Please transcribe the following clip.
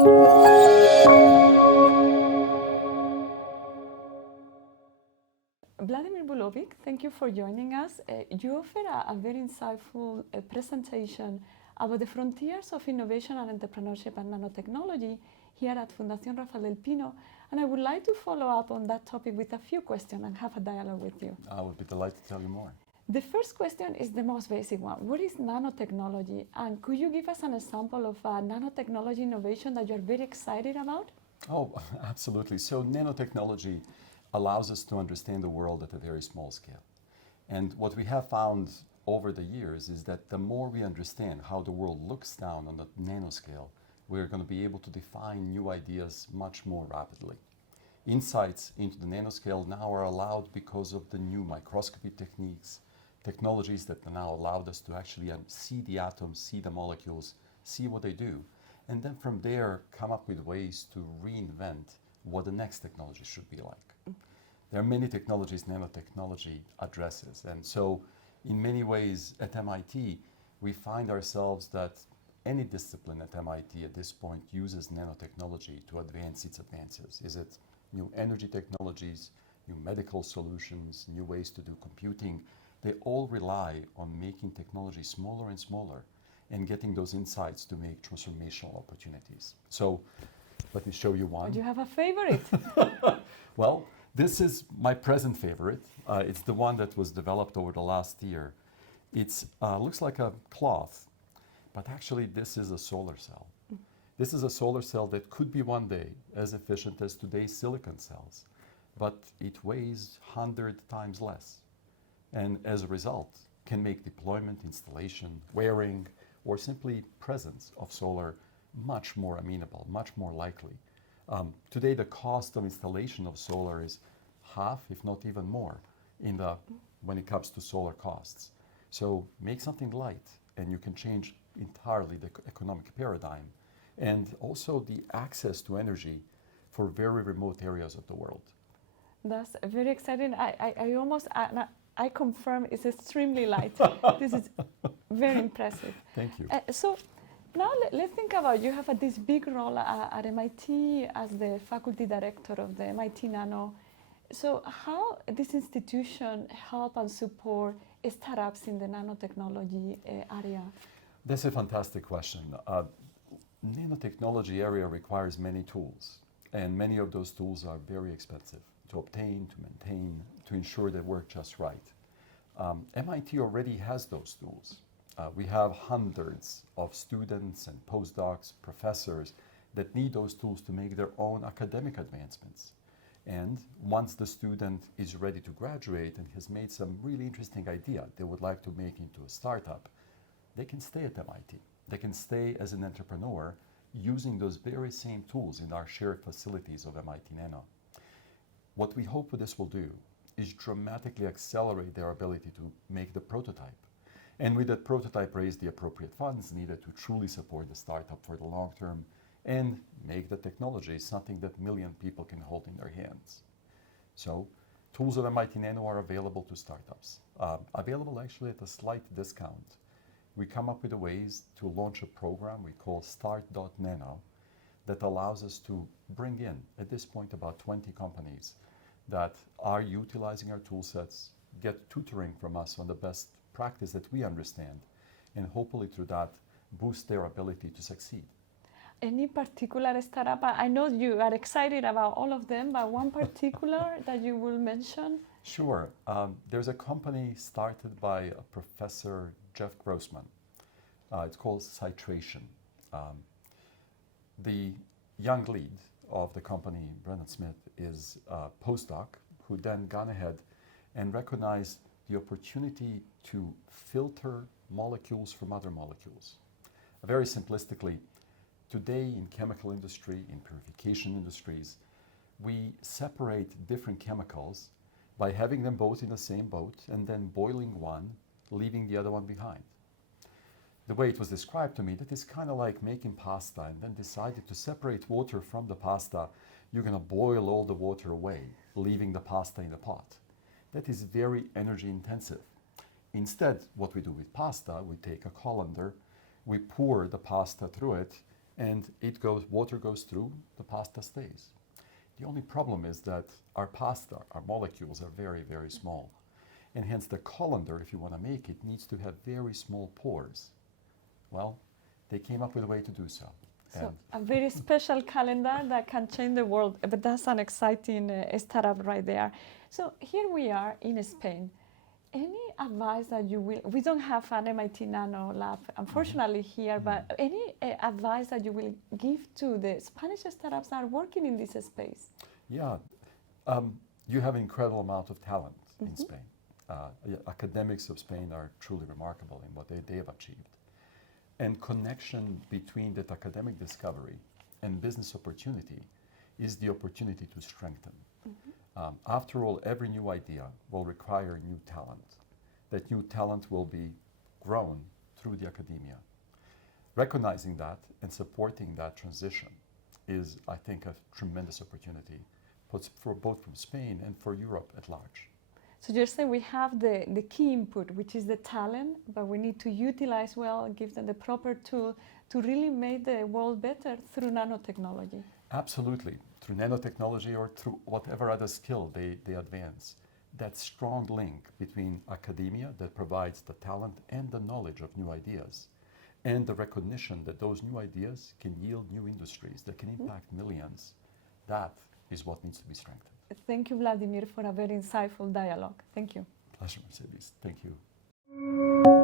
Vladimir Bulovic, thank you for joining us. You offer a very insightful presentation about the frontiers of innovation and entrepreneurship and nanotechnology here at Fundación Rafael Pino, and I would like to follow up on that topic with a few questions and have a dialogue with you. I would be delighted to tell you more. The first question is the most basic one. What is nanotechnology? And could you give us an example of a nanotechnology innovation that you're very excited about? Oh, absolutely. So nanotechnology allows us to understand the world at a very small scale. And what we have found over the years is that the more we understand how the world looks down on the nanoscale, we're going to be able to define new ideas much more rapidly. Insights into the nanoscale now are allowed because of the new microscopy technologies that now allowed us to actually see the atoms, see the molecules, see what they do, and then from there come up with ways to reinvent what the next technology should be like. There are many technologies nanotechnology addresses, and so in many ways at MIT we find ourselves that any discipline at MIT at this point uses nanotechnology to advance its advances. Is it new energy technologies, new medical solutions, new ways to do computing? They all rely on making technology smaller and smaller and getting those insights to make transformational opportunities. So let me show you one. Do you have a favorite? Well, this is my present favorite. It's the one that was developed over the last year. It looks like a cloth, but actually this is a solar cell. This is a solar cell that could be one day as efficient as today's silicon cells, but it weighs 100 times less. And as a result, can make deployment, installation, wearing, or simply presence of solar much more amenable, much more likely. Today, the cost of installation of solar is half, if not even more, when it comes to solar costs. So make something light, and you can change entirely the economic paradigm, and also the access to energy for very remote areas of the world. That's very exciting. I confirm it's extremely light. This is very impressive. Thank you. So now let's think about, you have this big role at MIT as the faculty director of the MIT Nano. So how this institution help and support startups in the nanotechnology area? That's a fantastic question. Nanotechnology area requires many tools, and many of those tools are very expensive to obtain, to maintain, to ensure they work just right. MIT already has those tools. We have hundreds of students and postdocs, professors that need those tools to make their own academic advancements. And once the student is ready to graduate and has made some really interesting idea they would like to make into a startup, they can stay at MIT. They can stay as an entrepreneur using those very same tools in our shared facilities of MIT Nano. What we hope this will do is dramatically accelerate their ability to make the prototype. And with that prototype, raise the appropriate funds needed to truly support the startup for the long term and make the technology something that a million people can hold in their hands. So tools of MIT Nano are available to startups, available actually at a slight discount. We come up with ways to launch a program we call Start.Nano that allows us to bring in, at this point, about 20 companies that are utilizing our tool sets, get tutoring from us on the best practice that we understand, and hopefully through that boost their ability to succeed. Any particular startup? I know you are excited about all of them, but one particular that you will mention? Sure. There's a company started by a professor, Jeff Grossman. It's called Citration. The young lead of the company, Brendan Smith, is a postdoc who then gone ahead and recognized the opportunity to filter molecules from other molecules. Very simplistically, today in chemical industry, in purification industries, we separate different chemicals by having them both in the same boat and then boiling one, leaving the other one behind. The way it was described to me, that is kind of like making pasta and then decided to separate water from the pasta. You're going to boil all the water away, leaving the pasta in the pot. That is very energy intensive. Instead, what we do with pasta, we take a colander, we pour the pasta through it, and water goes through, the pasta stays. The only problem is that our pasta, our molecules are very, very small. And hence the colander, if you want to make it, needs to have very small pores. Well, they came up with a way to do so. So a very special calendar that can change the world, but that's an exciting startup right there. So here we are in Spain. Any advice that you will, we don't have an MIT Nano lab, unfortunately, here, but any advice that you will give to the Spanish startups that are working in this space? Yeah, you have an incredible amount of talent in Spain. Academics of Spain are truly remarkable in what they have achieved. And connection between that academic discovery and business opportunity is the opportunity to strengthen. After all, every new idea will require new talent. That new talent will be grown through the academia. Recognizing that and supporting that transition is, I think, a tremendous opportunity for both from Spain and for Europe at large. So you're saying we have the key input, which is the talent, but we need to utilize well, give them the proper tool to really make the world better through nanotechnology. Absolutely, through nanotechnology or through whatever other skill they advance. That strong link between academia that provides the talent and the knowledge of new ideas, and the recognition that those new ideas can yield new industries that can impact millions, that is what needs to be strengthened. Thank you, Vladimir, for a very insightful dialogue. Thank you. Pleasure, Mercedes. Thank you.